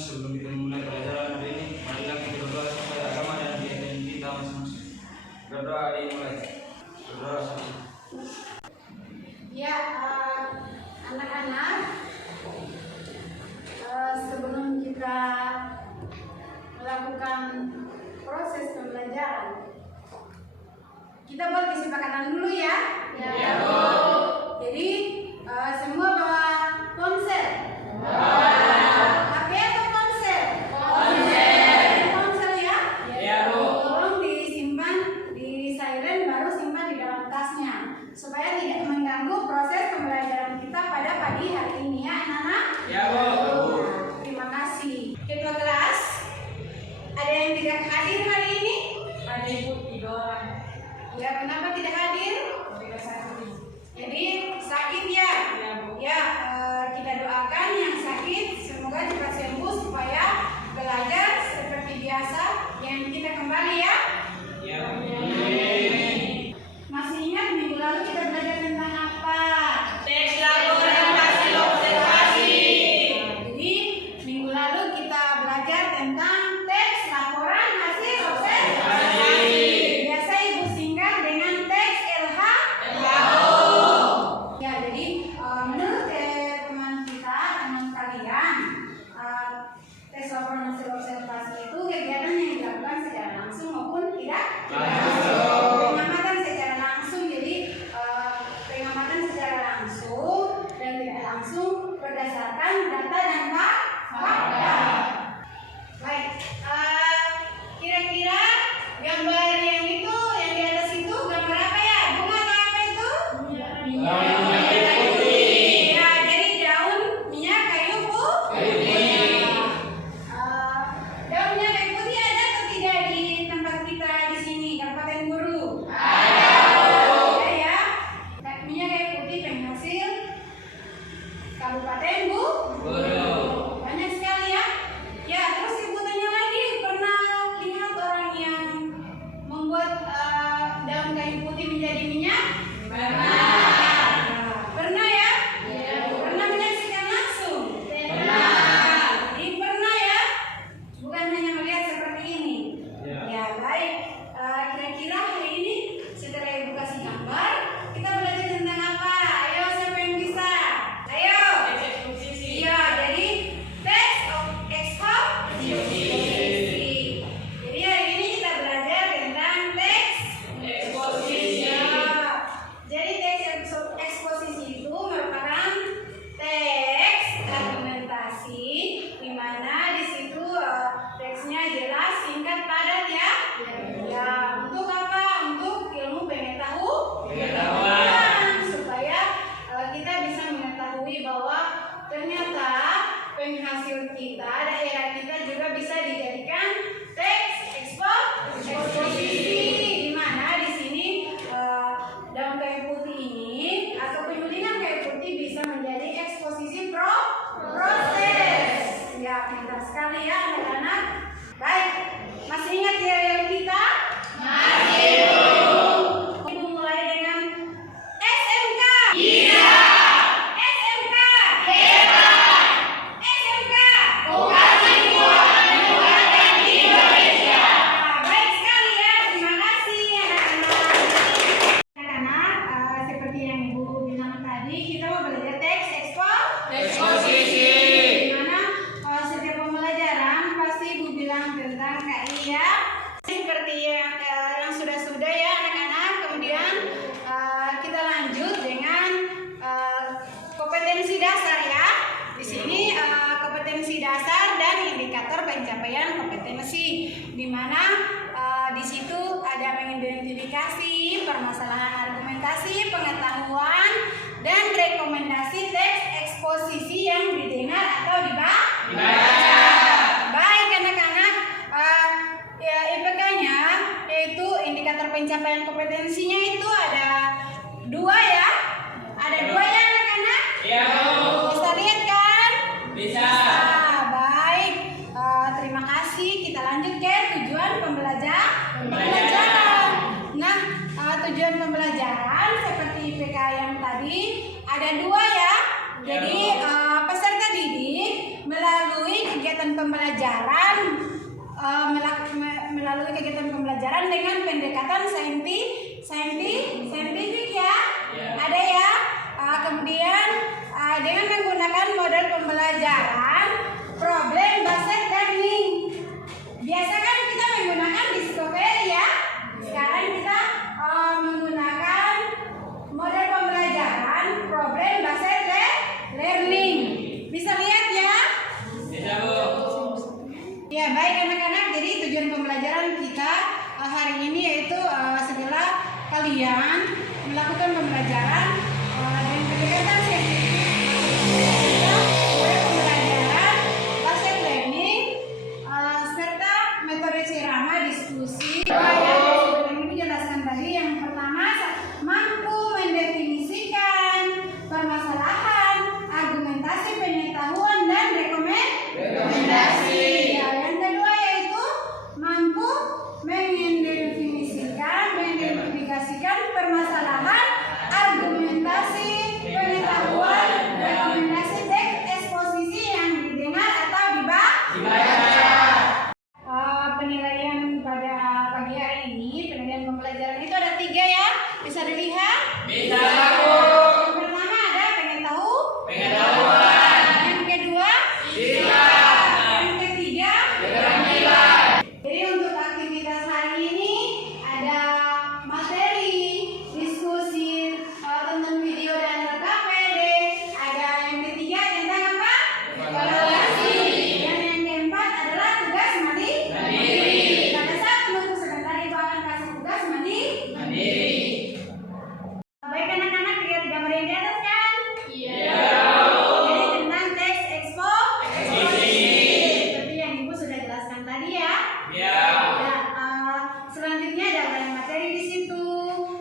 sebelum kita memulai pelajaran hari ini, marilah kita berdoa supaya agama dan keyakinan kita masing-masing. Berdoa dimulai. Berdoa sama. Ya, anak-anak, sebelum kita melakukan proses pembelajaran, kita buat kesepakatan dulu ya. Ya, Bu. Jadi semua bawa ponsel. HP atau ponsel? Ponsel ya. Ya, Bu. Tolong disimpan di silent, baru simpan di dalam tasnya supaya tidak mengganggu proses pembelajaran kita pada pagi hari ini ya, anak-anak. Ya, Bu. Terima kasih. Ketua kelas, ada yang tidak hadir hari ini? Ada Ibu 3 orang. Ya, kenapa tidak hadir? Tidak sakit. Jadi sakit ya? Ya, Bu. Ya, kita doakan yang sakit semoga cepat sembuh supaya belajar seperti biasa yang kita kembali ya. Ya, Bu. Masih ingat minggu lalu kita belajar tentang apa? Teks laporan hasil observasi. Jadi minggu lalu kita belajar tentang teks laporan hasil observasi. Biasa Ibu singkat dengan teks LHO. Ya, jadi menurut teman kita, teman kalian, tes laporan hasil observasi itu kegiatan yang dilakukan secara langsung maupun tidak langsung. Pengamatan secara langsung, jadi pengamatan secara langsung dan tidak langsung berdasarkan data dan fakta. Baik, kira-kira gambar yang itu, yang di atas itu gambar apa ya? Bunga atau apa itu? Minyak kayu putih. Ya, jadi daun minyak kayu putih. Daun minyak kayu putih ada atau tidak di tempat kita di sini, Kabupaten Guru? Ada ya. Minyak kayu putih penghasil Kabupaten Guru. Banyak sekali ya. Ya, terus Ibu tanya lagi, pernah lihat orang yang membuat daun kayu putih menjadi minyak? Pernah ya? Pernah menyaksikan langsung? Jadi pernah ya? Bukan hanya melihat seperti ini. Ya, baik. Kira-kira hari ini setelah Ibu kasih gambar, kita belajar tentang apa? Ayo, siapa yang bisa? Ayo. Iya, jadi teks eksposisi. Jadi hari ini kita belajar tentang teks eksposisi. Jadi teks eksposisi itu merupakan teks argumentasi di mana di situ teksnya jelas, singkat, padat ya. Ya, untuk apa? Untuk ilmu pengetahuan supaya kita bisa mengetahui bahwa ternyata penghasil kita, daerah kita juga bisa dijadikan teks eksposisi, di mana di sini daun kayu putih ini atau penyulinan kayu putih bisa menjadi eksposisi proses. Ya, pintar sekali ya anak-anak. Baik, masih ingat yel-yel kita? Masih. Ibu mulai dengan SMK. Iya. SMK. Hebat. SMK. Vokasi Keuangan Buatan Indonesia. Baik sekali ya, terima kasih anak-anak. Anak-anak, seperti yang Ibu bilang tadi, kita mau belajar teks eksposisi. Di mana setiap pembelajaran pasti Ibu bilang tentang KIA. Seperti yang sudah-sudah ya anak-anak. Kemudian kita lanjut dengan kompetensi dasar ya. Di sini kompetensi dasar dan indikator pencapaian kompetensi, di mana di situ ada mengidentifikasi permasalahan argumentasi, pengetahuan, dan rekomendasi teks eksposisi yang didengar atau dibaca. Baik anak-anak, ya IPK-nya yaitu indikator pencapaian kompetensinya itu ada 2 ya. Ada 2 ya anak-anak? Iya. Bisa lihat kan? Bisa. Baik, terima kasih. Kita lanjut ke tujuan pembelajaran. Nah, tujuan pembelajaran seperti IPK yang tadi ada 2 ya. Jadi peserta didik melalui kegiatan kegiatan pembelajaran melalui kegiatan pembelajaran dengan pendekatan saintifik ya. Ada ya. Kemudian dengan menggunakan model pembelajaran problem based learning. Biasa kan kita menggunakan discovery ya. Sekarang kita menggunakan model pembelajaran problem based learning. Bisa lihat ya? Bisa, Bu. Ya, baik anak-anak. Jadi tujuan pembelajaran kita hari ini yaitu setelah kalian melakukan pembelajaran dengan pendekatan saintifik, pembelajaran based learning, serta metode ceramah diskusi. Yang ini dijelaskan tadi, yang pertama mampu mendefinisikan permasalahan, argumentasi, pengetahuan, dan rekomendasi. Ya, yang kedua yaitu mampu mengidentifikasikan permasalahan, argumentasi, pengetahuan, rekomendasi, teks eksposisi yang didengar atau dibaca. Penilaian pada pagi hari ini, penilaian pembelajaran itu ada 3 ya. Bisa dilihat? Bisa, Bu. Yang pertama ada pengetahuan. Yang kedua Sila. Yang ketiga Keterampilan. Jadi untuk aktivitas hari ini ada materi, diskusi, tonton video dan rekam PD. Ada yang ketiga tentang apa? Evaluasi. Dan yang keempat adalah tugas mandiri. Pada saat menunggu sebentar Ibu akan kasih tugas mandiri. Baik anak-anak, lihat gambar yang di atas kan? Iya. Jadi tentang teks eksposisi. Seperti yang Ibu sudah jelaskan tadi ya. Ya. Selanjutnya ada banyak materi di situ.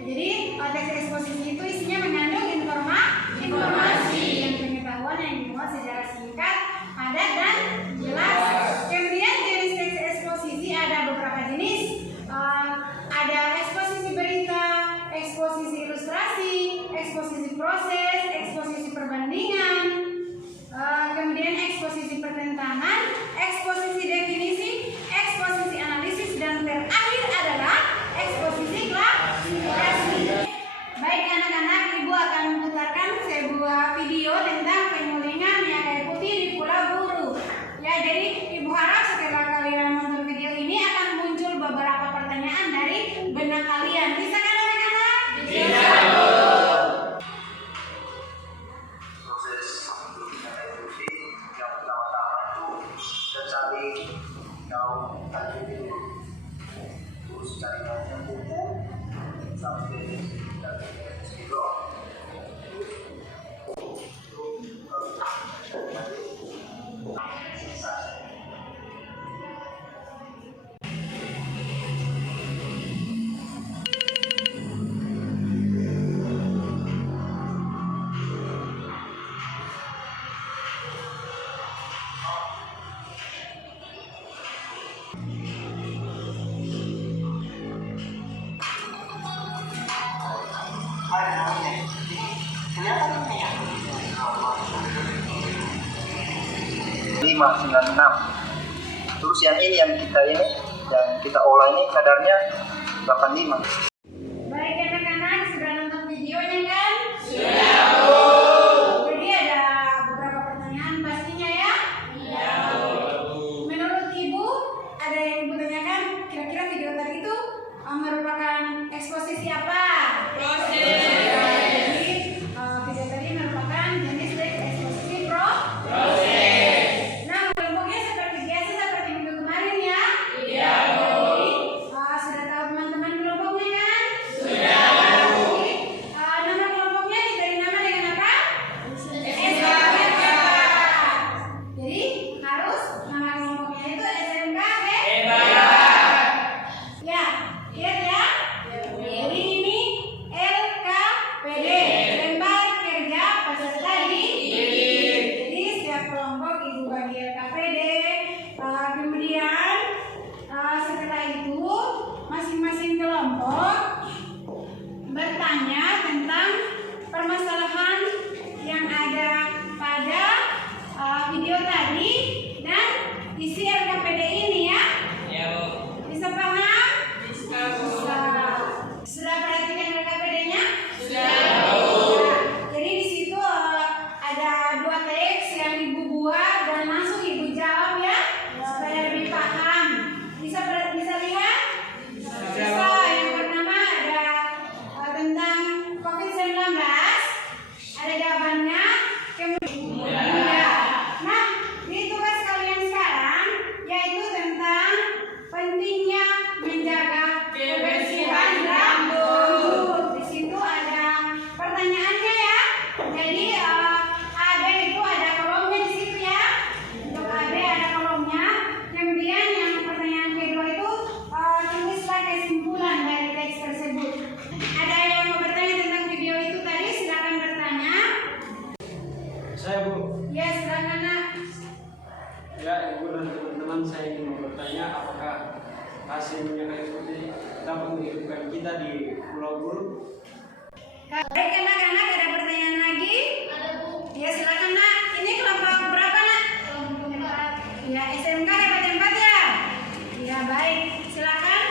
Jadi teks eksposisi itu isinya mengandung informasi yang pengetahuan yang dimuat secara singkat, padat dan jelas. Kemudian jenis teks eksposisi ada beberapa jenis. Ada eksposisi berita, eksposisi ilustrasi, eksposisi proses, eksposisi perbandingan, kemudian eksposisi pertentangan, eksposisi definisi, eksposisi analisis, dan terakhir adalah eksposisi klasifikasi. Baik anak-anak, Ibu akan memutarkan sebuah video tentang penyulingan minyak kayu putih di Pulau Buru. Ya, jadi Ibu harap setelah kalian nonton video ini akan muncul beberapa pertanyaan dari benak kalian. Bisa kan anak-anak? Bisa, Bu. Proses penyulingan kayu putih yang pertama-tama itu kita cari daun kayu dulu, terus cari daunnya kuku sampai dari sekilo. Ada namanya, kelihatan ini ya. 596. Terus yang ini yang kita olah ini kadarnya 85. Baik anak-anak, sudah nonton videonya kan? Sudah, Bu. Jadi ada beberapa pertanyaan pastinya ya? Iya, Bu. Menurut Ibu, ada yang Ibu tanyakan, kira-kira video tadi itu merupakan eksposisi apa? Proses. Jadi video tadi merupakan jenis teks eksposisi proses. Nah, kelompoknya seperti biasa seperti minggu kemarin ya? Iya, Bu. Jadi sudah tahu teman-teman kelompoknya kan? Sudah, Bu. Jadi nama kelompoknya diberi nama dengan apa? SMK. Jadi harus nama kelompoknya itu SMK Hebat. ya, lihat ya. Jadi ini LKPD, lembar kerja peserta didik. Jadi setiap kelompok Ibu bagi LKPD. Kemudian setelah itu masing-masing kelompok bertanya tentang permasalahan yang ada pada video tadi dan isi LKPD ini ya. Ya, Bu. Bisa paham? Bisa, Bu. Bisa. Sudah perhatikan LKPD-nya? Sudah. Ya. Jadi di situ ada 2 teks yang Ibu buat dan langsung Ibu jawab ya, supaya lebih paham. Bisa lihat? Bisa. Yang pertama ada tentang COVID-19. Ada jawabannya. Kemudian, nah, ini tugas kalian sekarang yaitu tentang pentingnya menjaga kebersihan rambut. Di situ ada pertanyaannya ya. Jadi AB itu ada kolomnya di situ ya. Untuk AB ada kolomnya. Kemudian yang pertanyaan kedua itu tulislah kesimpulan dari teks tersebut. Ada yang mau bertanya tentang video itu tadi? Silakan bertanya. Saya, Bu. Ya, silakan Nak. Ya, Ibu dan teman-teman, saya ingin bertanya apakah hasil minyak kayu putih dapat menghidupkan kita di Pulau Buru? Baik anak-anak, ada pertanyaan lagi? Ada, Bu. Ya, silakan Nak. Ini kelompok berapa Nak? Kelompok 4. Ya, SMK dapat 4 ya? Ya, baik. Silakan.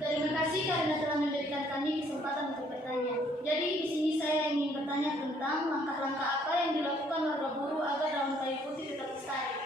Terima kasih karena telah memberikan kami kesempatan untuk bertanya. Jadi di sini saya ingin bertanya tentang langkah-langkah apa yang dilakukan warga Buru agar daun kayu putih tetap lestari.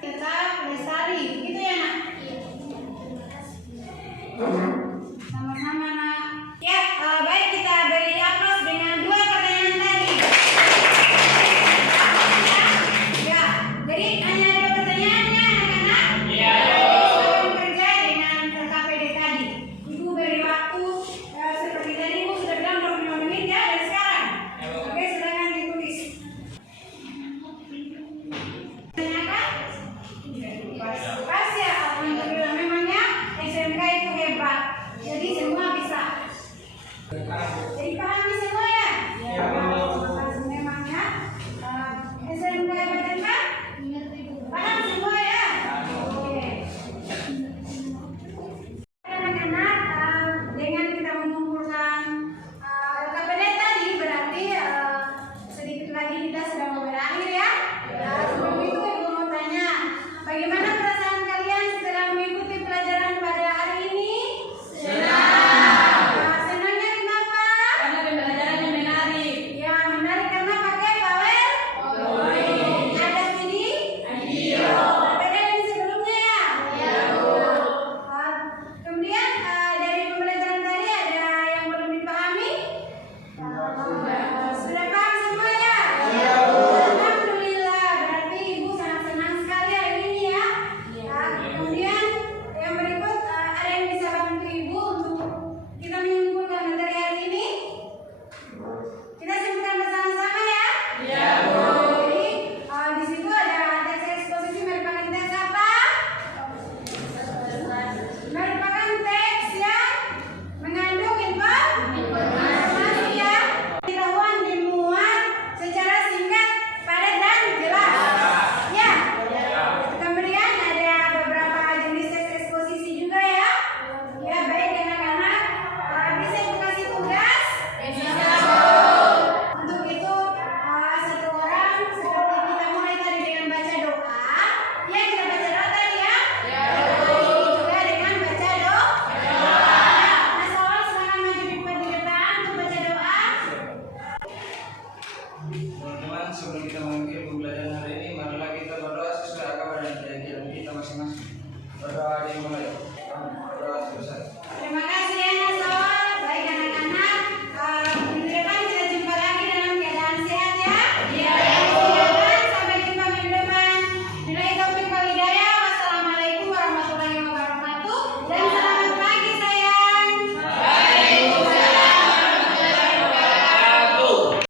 Tetap lestari, begitu ya Nak? Iya. Terima kasih. Sama-sama Nak. Ya, baik, kita beri aplaus dengan 2 pertanyaan tadi. Ya, jadi hanya 2 pertanyaannya anak-anak. Iya. Silakan kerja dengan LKPD tadi. Ibu beri waktu seperti tadi Ibu sudah bilang 25 menit ya dari sekarang. Ya, Bu. Oke, silakan ditulis. Tanyakan? Pas ya, alhamdulillah memangnya SMK itu hebat. Jadi semua bisa. Jadi pahami semua ya? Ya, Bu. Memangnya SMK hebat kan? Paham semua ya? Oke. Anak-anak, dengan kita mengumpulkan LKPD tadi berarti sedikit lagi kita sudah mau berakhir ya. Sebelum itu Ibu mau tanya, bagaimana perasaan kalian setelah mengikuti pelajaran pada hari ini? Senang. Senangnya kenapa? Karena pembelajarannya menarik. Ya, menarik karena pakai PowerPoint. Ada ini? Iya. Berbeda dari sebelumnya ya? Iya. Kemudian dari pembelajaran tadi ada yang belum dipahami? Sudah paham semua ya? Iya. Alhamdulillah, berarti Ibu sangat senang sekali hari ini ya? Iya. Kemudian yang berikut ada yang bisa bantu Ibu untuk kita mengumpulkan materi hari ini? Kita sebutkan bersama-sama ya? Iya. Jadi di situ ada teks eksposisi merupakan teks apa? Merupakan teks yang mengandung informasi ya. Pengetahuan dimuat secara singkat, padat dan jelas. Ya. Kemudian ada beberapa jenis teks eksposisi juga ya. Ya, baik anak-anak. Bisa Ibu kasih tugas? Untuk itu satu orang seperti kita mulai tadi dengan baca doa. Ya, kita baca doa tadi ya. Juga dengan baca doa. Mas Awal silakan maju di depan untuk baca doa. Teman-teman, sebelum kita mengakhiri pembelajaran hari ini, marilah kita berdoa sesuai agama dan keyakinan kita masing-masing. Berdoa dimulai.